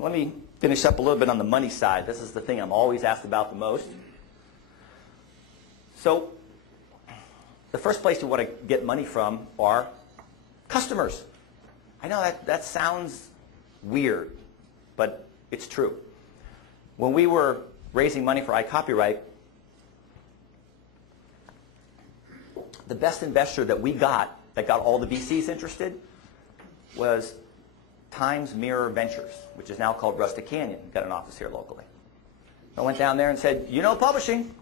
let me finish up a little bit on the money side. This is the thing I'm always asked about the most. So the first place you want to get money from are customers. I know that sounds weird, but it's true. When we were raising money for iCopyright, the best investor that we got, that got all the VCs interested, was Times Mirror Ventures, which is now called Rustic Canyon. Got an office here locally. I went down there and said, you know publishing,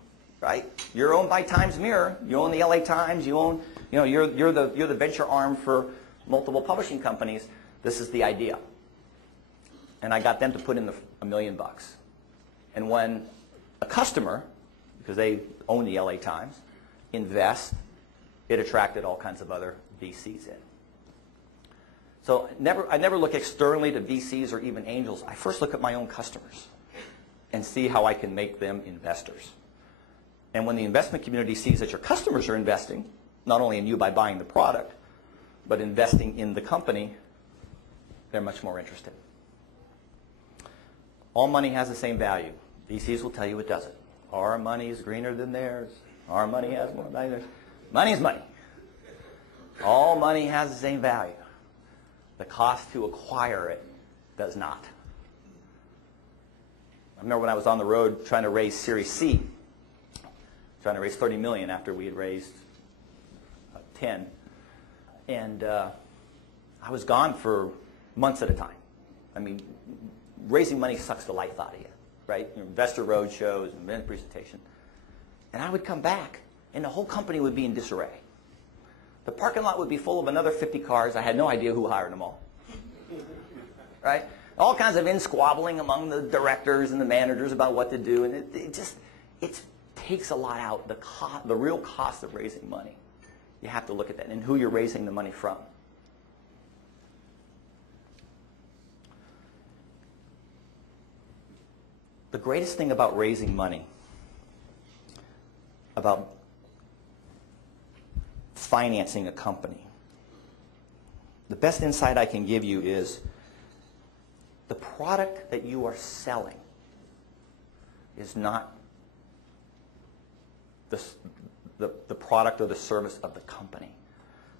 right? You're owned by Times Mirror. You own the LA Times. You own, you're the venture arm for multiple publishing companies. This is the idea. And I got them to put in $1 million. And when a customer, because they own the LA Times, invests, it attracted all kinds of other VCs in. So I never look externally to VCs or even angels. I first look at my own customers and see how I can make them investors. And when the investment community sees that your customers are investing, not only in you by buying the product, but investing in the company, they're much more interested. All money has the same value. VCs will tell you it doesn't. Our money is greener than theirs. Our money has more value than theirs. Money is money. All money has the same value. The cost to acquire it does not. I remember when I was on the road trying to raise Series C, trying to raise $30 million after we had raised 10. And I was gone for months at a time. I mean, raising money sucks the life out of you, right? Investor road shows, event presentation. And I would come back, and the whole company would be in disarray. The parking lot would be full of another 50 cars. I had no idea who hired them all. Right? All kinds of squabbling among the directors and the managers about what to do. And it takes a lot out, the real cost of raising money. You have to look at that and who you're raising the money from. The greatest thing about raising money, about financing a company, the best insight I can give you is the product that you are selling is not the product or the service of the company.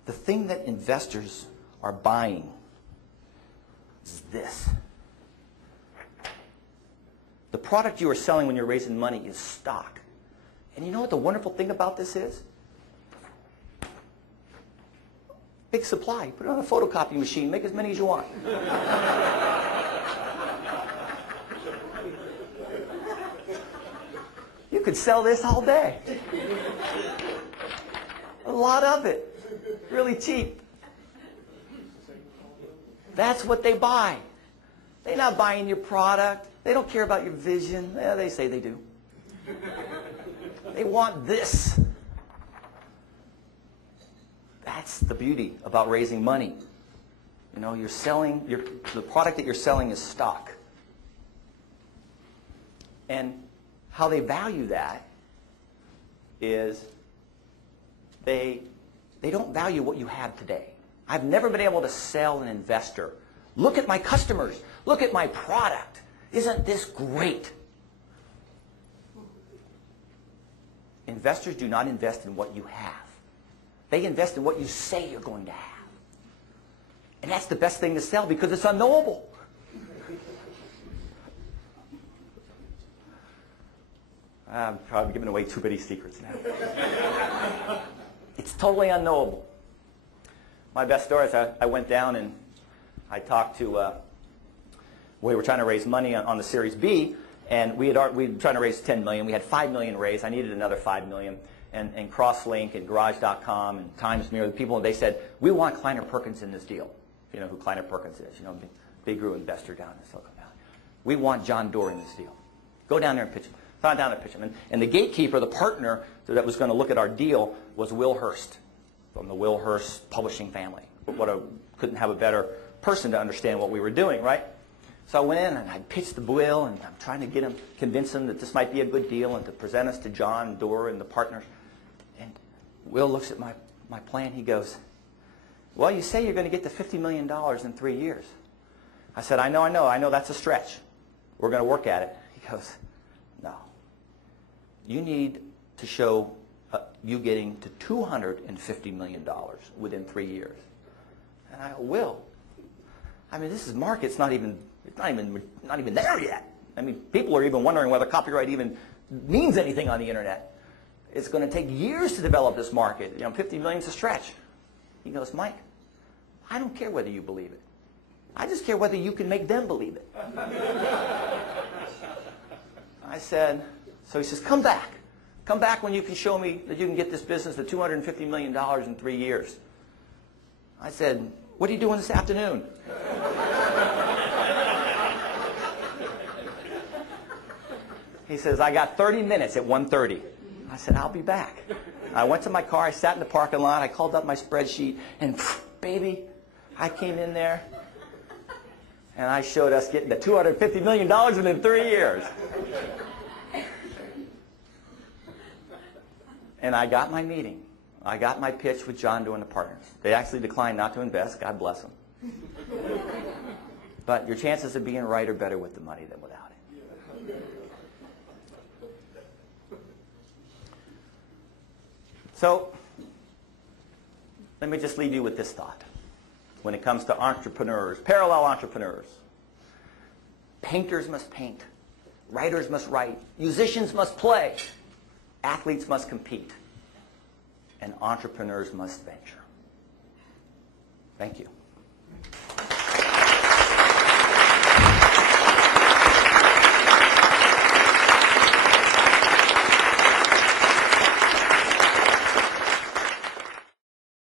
The thing that investors are buying is this. The product you are selling when you're raising money is stock. And you know what the wonderful thing about this is? Big supply. Put it on a photocopy machine. Make as many as you want. You could sell this all day. A lot of it. Really cheap. That's what they buy. They're not buying your product. They don't care about your vision. Yeah, they say they do. They want this. That's the beauty about raising money. You know, you're selling, the product that you're selling is stock. And how they value that is they don't value what you have today. I've never been able to sell an investor, look at my customers, look at my product. Isn't this great? Investors do not invest in what you have. They invest in what you say you're going to have. And that's the best thing to sell because it's unknowable. I'm probably giving away too many secrets now. It's totally unknowable. My best story is I went down and I talked to, we were trying to raise money on the Series B, and we were trying to raise $10 million. We had $5 million raised. I needed another $5 million. And Crosslink and Garage.com and Times Mirror, the people, they said, we want Kleiner Perkins in this deal. You know who Kleiner Perkins is, big group investor down in Silicon Valley. We want John Doerr in this deal. Go down there and pitch him. So I went down there and pitch him. And the gatekeeper, the partner that was going to look at our deal was Will Hurst from the Will Hurst publishing family. Couldn't have a better person to understand what we were doing, right? So I went in and I pitched the Will, and I'm trying to convince him that this might be a good deal and to present us to John Doerr and the partners. And Will looks at my plan. He goes, well, you say you're going to get to $50 million in 3 years. I said, I know that's a stretch. We're going to work at it. He goes, no. You need to show you getting to $250 million within 3 years. And I go, Will, I mean, this is market. It's not even there yet. I mean, people are even wondering whether copyright even means anything on the internet. It's going to take years to develop this market. You know, 50 million is a stretch. He goes, Mike, I don't care whether you believe it. I just care whether you can make them believe it. I said, so he says, come back. Come back when you can show me that you can get this business to $250 million in 3 years. I said, what are you doing this afternoon? He says, I got 30 minutes at 1:30. I said, I'll be back. I went to my car, I sat in the parking lot, I called up my spreadsheet, and baby, I came in there, and I showed us getting to $250 million within 3 years. And I got my meeting. I got my pitch with John Doe and the partners. They actually declined not to invest. God bless them. But your chances of being right are better with the money than without it. So, let me just leave you with this thought. When it comes to entrepreneurs, parallel entrepreneurs, painters must paint, writers must write, musicians must play, athletes must compete, and entrepreneurs must venture. Thank you.